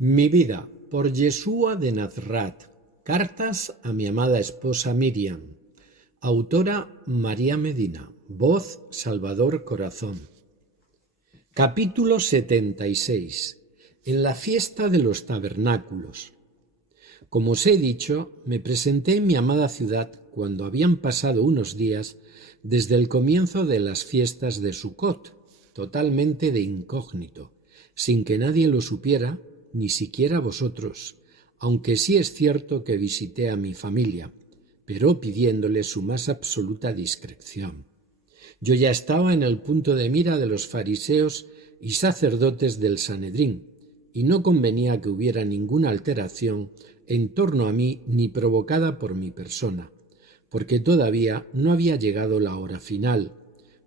Mi vida, por Yeshua de Nazrat. Cartas a mi amada esposa Miriam. Autora María Medina. Voz Salvador Corazón. Capítulo 76. En la fiesta de los tabernáculos. Como os he dicho, me presenté en mi amada ciudad cuando habían pasado unos días desde el comienzo de las fiestas de Sucot, totalmente de incógnito, sin que nadie lo supiera, ni siquiera vosotros, aunque sí es cierto que visité a mi familia, pero pidiéndole su más absoluta discreción. Yo ya estaba en el punto de mira de los fariseos y sacerdotes del Sanedrín, y no convenía que hubiera ninguna alteración en torno a mí ni provocada por mi persona, porque todavía no había llegado la hora final,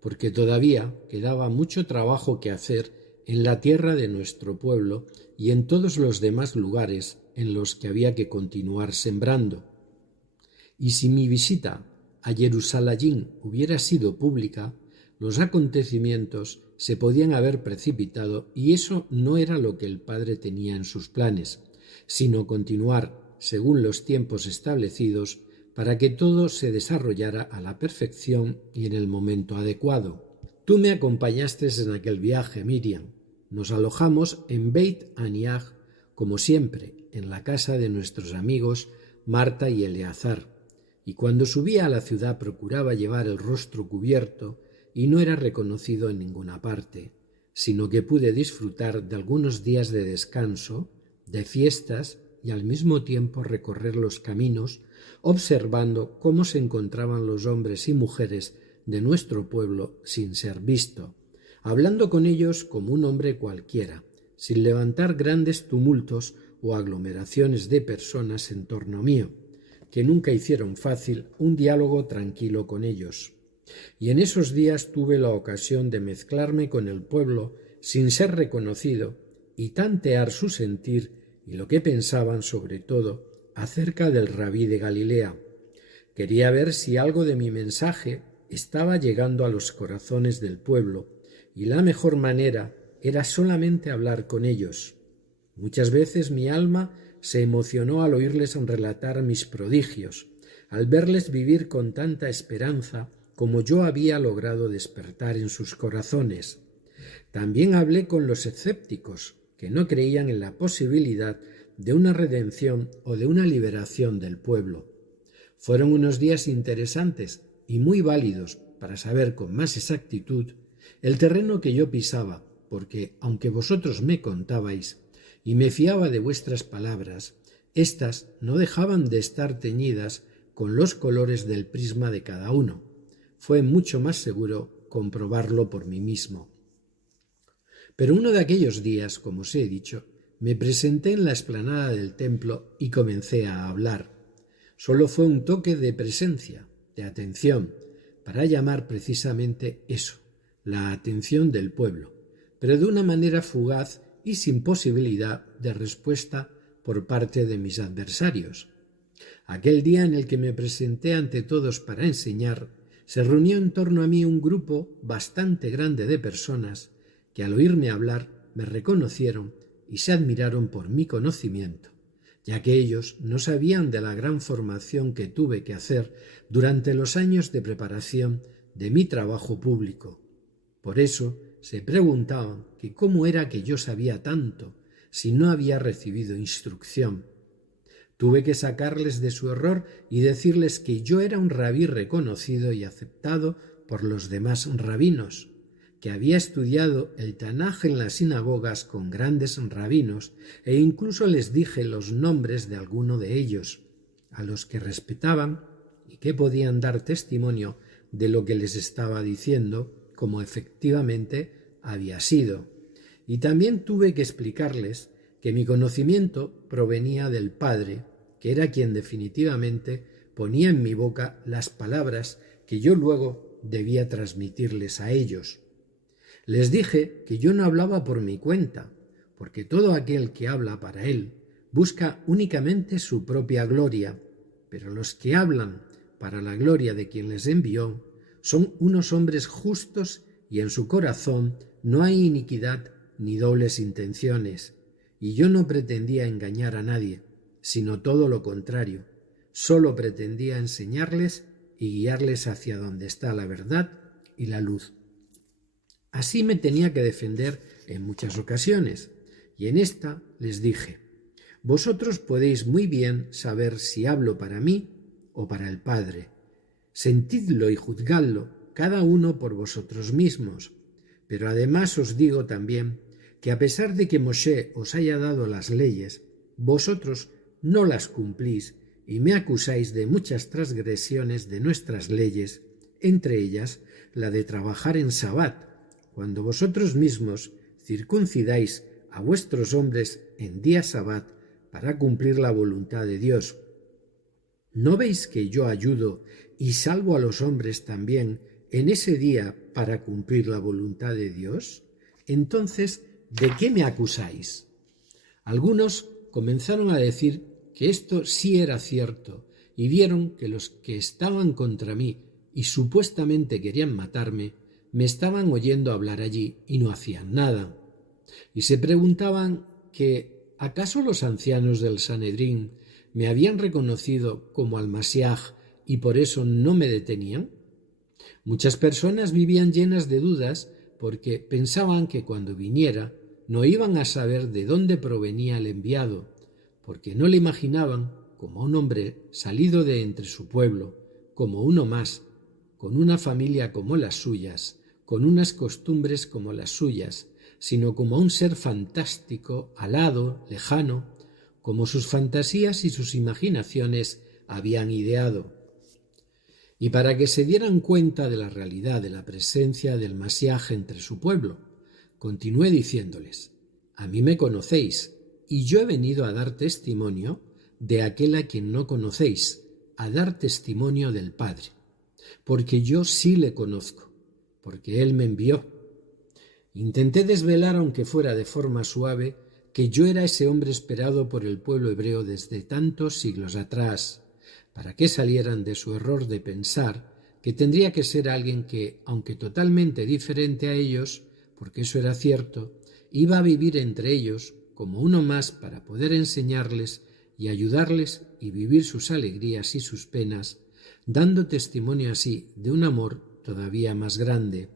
porque todavía quedaba mucho trabajo que hacer en la tierra de nuestro pueblo y en todos los demás lugares en los que había que continuar sembrando. Y si mi visita a Jerusalén hubiera sido pública, los acontecimientos se podían haber precipitado y eso no era lo que el Padre tenía en sus planes, sino continuar según los tiempos establecidos para que todo se desarrollara a la perfección y en el momento adecuado. Tú me acompañaste en aquel viaje, Miriam. Nos alojamos en Beit Aniach, como siempre, en la casa de nuestros amigos Marta y Eleazar, y cuando subía a la ciudad procuraba llevar el rostro cubierto y no era reconocido en ninguna parte, sino que pude disfrutar de algunos días de descanso, de fiestas y al mismo tiempo recorrer los caminos, observando cómo se encontraban los hombres y mujeres de nuestro pueblo sin ser visto, hablando con ellos como un hombre cualquiera, sin levantar grandes tumultos o aglomeraciones de personas en torno mío, que nunca hicieron fácil un diálogo tranquilo con ellos. Y en esos días tuve la ocasión de mezclarme con el pueblo sin ser reconocido y tantear su sentir y lo que pensaban sobre todo acerca del rabí de Galilea. Quería ver si algo de mi mensaje estaba llegando a los corazones del pueblo, y la mejor manera era solamente hablar con ellos. Muchas veces mi alma se emocionó al oírles relatar mis prodigios, al verles vivir con tanta esperanza como yo había logrado despertar en sus corazones. También hablé con los escépticos, que no creían en la posibilidad de una redención o de una liberación del pueblo. Fueron unos días interesantes y muy válidos para saber con más exactitud el terreno que yo pisaba, porque, aunque vosotros me contabais y me fiaba de vuestras palabras, éstas no dejaban de estar teñidas con los colores del prisma de cada uno. Fue mucho más seguro comprobarlo por mí mismo. Pero uno de aquellos días, como os he dicho, me presenté en la explanada del templo y comencé a hablar. Solo fue un toque de presencia, de atención, para llamar precisamente eso, la atención del pueblo, pero de una manera fugaz y sin posibilidad de respuesta por parte de mis adversarios. Aquel día en el que me presenté ante todos para enseñar, se reunió en torno a mí un grupo bastante grande de personas que al oírme hablar me reconocieron y se admiraron por mi conocimiento, ya que ellos no sabían de la gran formación que tuve que hacer durante los años de preparación de mi trabajo público. Por eso se preguntaban que cómo era que yo sabía tanto si no había recibido instrucción. Tuve que sacarles de su error y decirles que yo era un rabí reconocido y aceptado por los demás rabinos, que había estudiado el Tanaj en las sinagogas con grandes rabinos e incluso les dije los nombres de alguno de ellos, a los que respetaban y que podían dar testimonio de lo que les estaba diciendo, como efectivamente había sido. Y también tuve que explicarles que mi conocimiento provenía del Padre, que era quien definitivamente ponía en mi boca las palabras que yo luego debía transmitirles a ellos. Les dije que yo no hablaba por mi cuenta, porque todo aquel que habla para él busca únicamente su propia gloria, pero los que hablan para la gloria de quien les envió son unos hombres justos y en su corazón no hay iniquidad ni dobles intenciones, y yo no pretendía engañar a nadie, sino todo lo contrario. Solo pretendía enseñarles y guiarles hacia donde está la verdad y la luz. Así me tenía que defender en muchas ocasiones, y en esta les dije: vosotros podéis muy bien saber si hablo para mí o para el Padre. Sentidlo y juzgadlo, cada uno por vosotros mismos. Pero además os digo también que a pesar de que Moshe os haya dado las leyes, vosotros no las cumplís y me acusáis de muchas transgresiones de nuestras leyes, entre ellas la de trabajar en Sabbat, cuando vosotros mismos circuncidáis a vuestros hombres en día Sabbat para cumplir la voluntad de Dios. ¿No veis que yo ayudo y salvo a los hombres también en ese día para cumplir la voluntad de Dios? Entonces, ¿de qué me acusáis? Algunos comenzaron a decir que esto sí era cierto y vieron que los que estaban contra mí y supuestamente querían matarme, me estaban oyendo hablar allí y no hacían nada. Y se preguntaban que ¿acaso los ancianos del Sanedrín me habían reconocido como al Masiaj y por eso no me detenían? Muchas personas vivían llenas de dudas porque pensaban que cuando viniera no iban a saber de dónde provenía el enviado, porque no le imaginaban como un hombre salido de entre su pueblo, como uno más, con una familia como las suyas, con unas costumbres como las suyas, sino como un ser fantástico, alado, lejano, como sus fantasías y sus imaginaciones habían ideado. Y para que se dieran cuenta de la realidad de la presencia del Masiaj entre su pueblo, continué diciéndoles: a mí me conocéis, y yo he venido a dar testimonio de aquel a quien no conocéis, a dar testimonio del Padre, porque yo sí le conozco, porque Él me envió. Intenté desvelar, aunque fuera de forma suave, que yo era ese hombre esperado por el pueblo hebreo desde tantos siglos atrás, para que salieran de su error de pensar que tendría que ser alguien que, aunque totalmente diferente a ellos, porque eso era cierto, iba a vivir entre ellos como uno más para poder enseñarles y ayudarles y vivir sus alegrías y sus penas, dando testimonio así de un amor todavía más grande.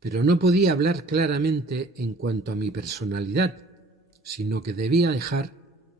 Pero no podía hablar claramente en cuanto a mi personalidad, sino que debía dejar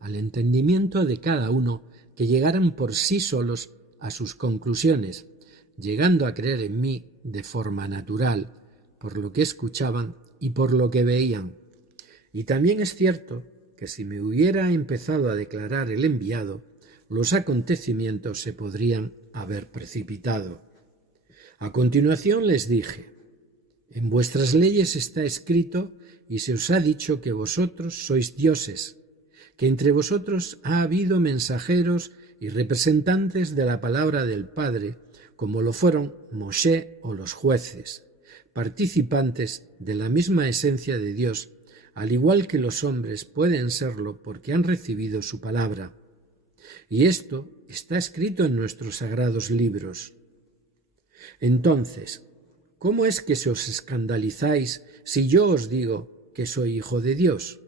al entendimiento de cada uno que llegaran por sí solos a sus conclusiones, llegando a creer en mí de forma natural, por lo que escuchaban y por lo que veían. Y también es cierto que si me hubiera empezado a declarar el enviado, los acontecimientos se podrían haber precipitado. A continuación les dije: en vuestras leyes está escrito y se os ha dicho que vosotros sois dioses, que entre vosotros ha habido mensajeros y representantes de la palabra del Padre, como lo fueron Moshe o los jueces, participantes de la misma esencia de Dios, al igual que los hombres pueden serlo porque han recibido su palabra. Y esto está escrito en nuestros sagrados libros. Entonces, ¿cómo es que se os escandalizáis si yo os digo que soy hijo de Dios?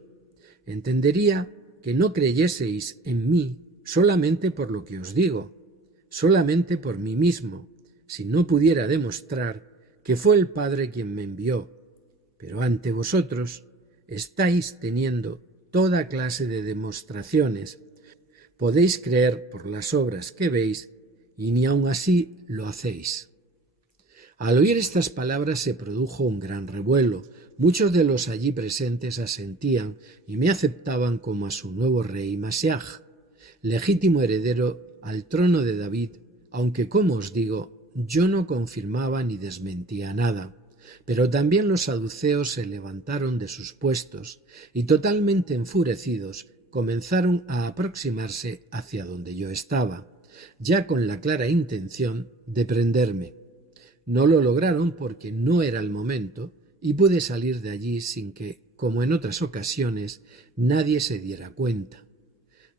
Entendería que no creyeseis en mí solamente por lo que os digo, solamente por mí mismo, si no pudiera demostrar que fue el Padre quien me envió. Pero ante vosotros estáis teniendo toda clase de demostraciones. Podéis creer por las obras que veis y ni aun así lo hacéis. Al oír estas palabras se produjo un gran revuelo. Muchos de los allí presentes asentían y me aceptaban como a su nuevo rey Masiaj, legítimo heredero al trono de David, aunque, como os digo, yo no confirmaba ni desmentía nada. Pero también los saduceos se levantaron de sus puestos y, totalmente enfurecidos, comenzaron a aproximarse hacia donde yo estaba, ya con la clara intención de prenderme. No lo lograron porque no era el momento y pude salir de allí sin que, como en otras ocasiones, nadie se diera cuenta.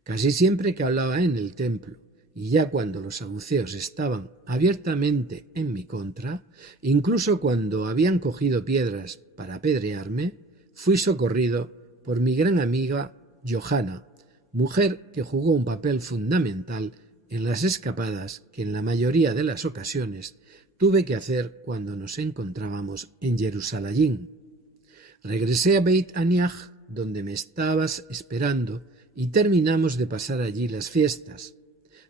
Casi siempre que hablaba en el templo, y ya cuando los saduceos estaban abiertamente en mi contra, incluso cuando habían cogido piedras para apedrearme, fui socorrido por mi gran amiga Johanna, mujer que jugó un papel fundamental en las escapadas que en la mayoría de las ocasiones tuve que hacer cuando nos encontrábamos en Jerusalén. Regresé a Beit Aniach, donde me estabas esperando, y terminamos de pasar allí las fiestas.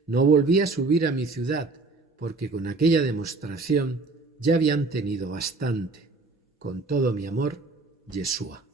No volví a subir a mi ciudad, porque con aquella demostración ya habían tenido bastante. Con todo mi amor, Yeshua.